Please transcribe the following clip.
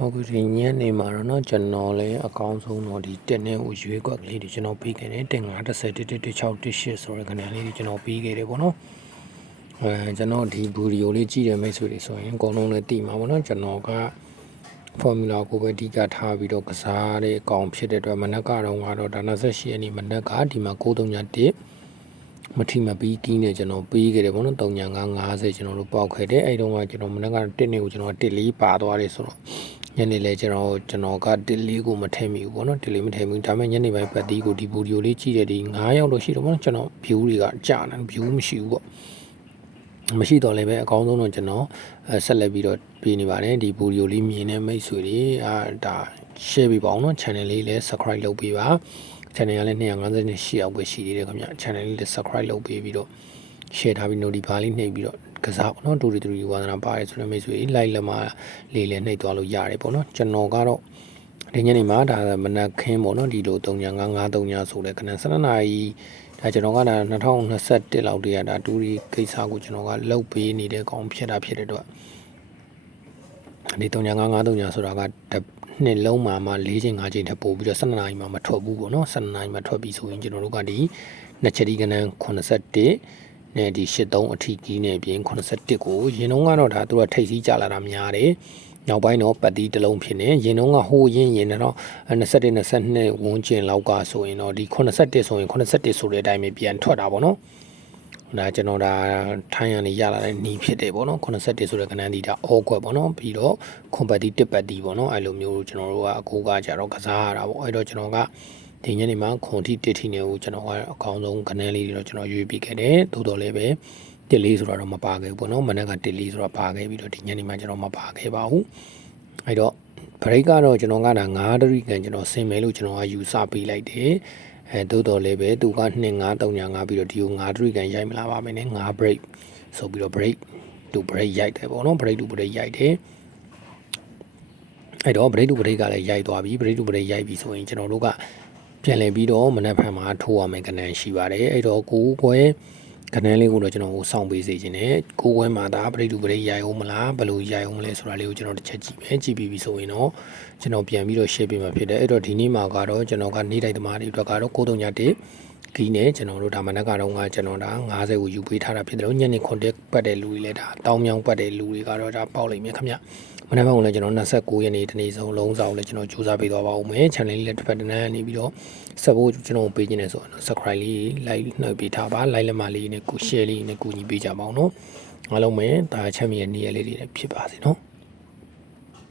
ဟုတ်ကဲ့ဒီညနေမှာတော့เนาะကျွန်တော်လည်းအကောင်းဆုံးတော့ဒီတက်နေကိုရွေးကွက်ကလေးတွေကျွန်တော်ပြီးခဲ့တယ်တင်9 10 11 16 18ဆိုတဲ့ခဏလေးတွေကျွန်တော်ပြီးခဲ့တယ်ပေါ့နော်ကျွန်တော်ဒီဗီဒီယိုလေးကြည့်တယ်မိတ်ဆွေတွေဆိုရင်အကုန်လုံးလည်းသိမှာပေါ့နော်ကျွန်တော်က formula ကိုပဲအဓိကထားပြီးတော့ကစားတဲ့အကောင်ဖြစ်တဲ့အတွက်မနက်ကတော့ဒါ28ရက်နေ့မနက်ကဒီမှာ931မထီမပြီးကင်းနေကျွန်တော်ပြီးခဲ့တယ်ပေါ့နော်3950ကျွန်တော်တို့ပေါက်ခဲ့တယ်အဲ့တုန်းကကျွန်တော်မနက်က1နေကိုကျွန်တော်1-4ပါသွားတယ်ဆိုတော့ညနေလေကျွန်တော်က1-4ကိုမထည့်မိဘူးပေါ့နော်1-4မထည့်မိဘူးဒါပေမဲ့ညနေပိုင်းပတ်တီးကိုဒီဗီဒီယိုလေးကြည့်တဲ့ဒီ9ရောက်လို့ရှိတော့ပေါ့နော်ကျွန်တော် view တွေကကြာနေ view မရှိဘူးပေါ့မရှိတော့လည်းပဲအကောင်းဆုံးတော့ကျွန်တော်ဆက်လက်ပြီးတော့တွေ့နေပါတယ်ဒီဗီဒီယိုလေးမြင်နေမိတ်ဆွေတွေဒါ share ပေးပါအောင်နော် channel လေးလည်း subscribe လုပ်ပေးပါ channel ကလည်း258ရောက်ပဲရှိသေးတယ်ခင်ဗျ channel လေးလည်း subscribe လုပ်ပေးပြီးတော့ share ထားပြီး notify လေးနှိပ်ပြီးတော့ကစားပေါ့နော်တူတူဝါသနာပါတယ်ဆိုတော့မိတ်ဆွေ like လက်မလေးလည်းနှိပ်သွားလို့ရတယ်ပေါ့နော်ကျွန်တော်ကတော့ဒီညနေမှာဒါမနက်ခင်းပေါ့နော်ဒီလို3953ဆိုတဲ့ခဏ7နာရီဒါကျွန်တော်ကဒါ2021လောက်တည်းကဒါတူရီကိစ္စကိုကျွန်တော်ကလုတ်ပေးနေတဲ့ကောင်ဖြစ်တဲ့အတွက်ဒီ3953ဆိုတာကနှစ်လုံးမှာ4ချိန်5ချိန်ထပ်ပို့ပြီးတော့12နာရီမှာမထွက်ဘူးပေါ့နော်12နာရီမှာထွက်ပြီးဆိုရင်ကျွန်တော်တို့ကဒီနှစ်ချက်ဒီကနန်း81နဲ့ဒီ83အထီးကြီးနဲ့ပြင်81ကိုရင်တုံးကတော့ဒါသူကထိတ်စီးကြလာတာများတယ်နောက်ပိုင်းတော့ပတ်တီးတစ်လုံးဖြစ်နေရင်တုံးကဟိုးရင်တော့21 22ဝန်းကျင်လောက်ကဆိုရင်တော့ဒီ81ဆိုရင်81ဆိုတဲ့အတိုင်းပဲပြန်ထွက်တာပေါ့နော်ဒါကျွန်တော်ဒါထိုင်းရနေရလာတဲ့နီးဖြစ်တယ်ပေါ့နော်81ဆိုတဲ့ကဏ္ဍဒီဒါအောကွက်ပေါ့နော်ပြီးတော့ခွန်ပတ်တီတစ်ပတ်တီပေါ့နော်အဲ့လိုမျိုးကျွန်တော်တို့ကအကိုကကြတော့ကစားရတာပေါ့အဲ့တော့ကျွန်တော်ကဒီညနေမှာခွန်တီတစ်ထီနေကိုကျွန်တော်ကအကောင်းဆုံးကဏ္ဍလေးတွေတော့ကျွန်တော်ရွေးပြီးခဲ့တယ်သို့တော်လည်းပဲ1-4ဆိုတာတော့မပါခဲ့ဘူးပေါ့နော်မနက်က1-4ဆိုတာပါခဲ့ပြီးတော့ဒီညနေမှာကျွန်တော်မပါခဲ့ပါဘူးအဲ့တော့ break ကတော့ကျွန်တော်ကဒါ9ဒရီကန်ကျွန်တော်ဆင်မယ်လို့ကျွန်တော်ကယူဆပေးလိုက်တယ်သို့တော်လည်းပဲသူက2-5-3-5ပြီးတော့ဒီကို9ဒရီကန်ရိုက်မလာပါမယ်နဲ့9 break ဆိုပြီးတော့ break to break ရိုက်တယ်ပေါ့နော် break to break ရိုက်တယ်အဲ့တော့ break to break ကလည်းရိုက်သွားပြီ break to break ရိုက်ပြီဆိုရင်ကျွန်တော်တို့ကပြန်လည်ပြီးတော့မနက်ဖြန်မှာထိုးရမယ်ကဏ္ဍရှိပါတယ်အဲ့တော့ကိုယ်ကွယ်ကဏ္ဍလေးကိုတော့ကျွန်တော်စောင့်ပေးစေခြင်းနဲ့ကိုယ်ကွယ်မှာဒါ break to break ရိုက်အောင်မလားဘယ်လိုရိုက်အောင်မလဲဆိုတာလေးကိုကျွန်တော်တစ်ချက်ကြည့်မယ်ကြည့်ပြီးပြီဆိုရင်တော့ကျွန်တော်ပြန်ပြီးတော့ share ပေးမှာဖြစ်တယ်အဲ့တော့ဒီနေ့မှာကတော့ကျွန်တော်ကနေ့တိုင်းသမားတွေအတွက်ကတော့931ကီးနဲ့ကျွန်တော်တို့ဒါမနက်ကတော့ကျွန်တော်ဒါ90ကိုယူပေးထားတာဖြစ်တယ်လို့ညနေခွန်တက်ပတ်တဲ့လူတွေလည်းဒါတောင်းမြောင်းပတ်တဲ့လူတွေကတော့ဒါပေါက်လိမ့်မယ်ခင်ဗျမနက်ပိုင်းကလည်းကျွန်တော်29ရက်နေ့တနေ့ဆုံးလုံးဆောင်လည်းကျွန်တော်စူးစမ်းပေးသွားပါဦးမယ် channel လေးလည်းတစ်ဖက်တစ်နန်းနေပြီးတော့ support ကျွန်တော်ပေးခြင်းနဲ့ဆိုတော့ subscribe လေး like နှုတ်ပေးထားပါ like လက်မလေးနဲ့ကို share လေးနဲ့ကိုညီပေးကြပါအောင်နော်အားလုံးပဲဒါချမ်းမြေရဲ့နေ့ရက်လေးတွေဖြစ်ပါစေနော်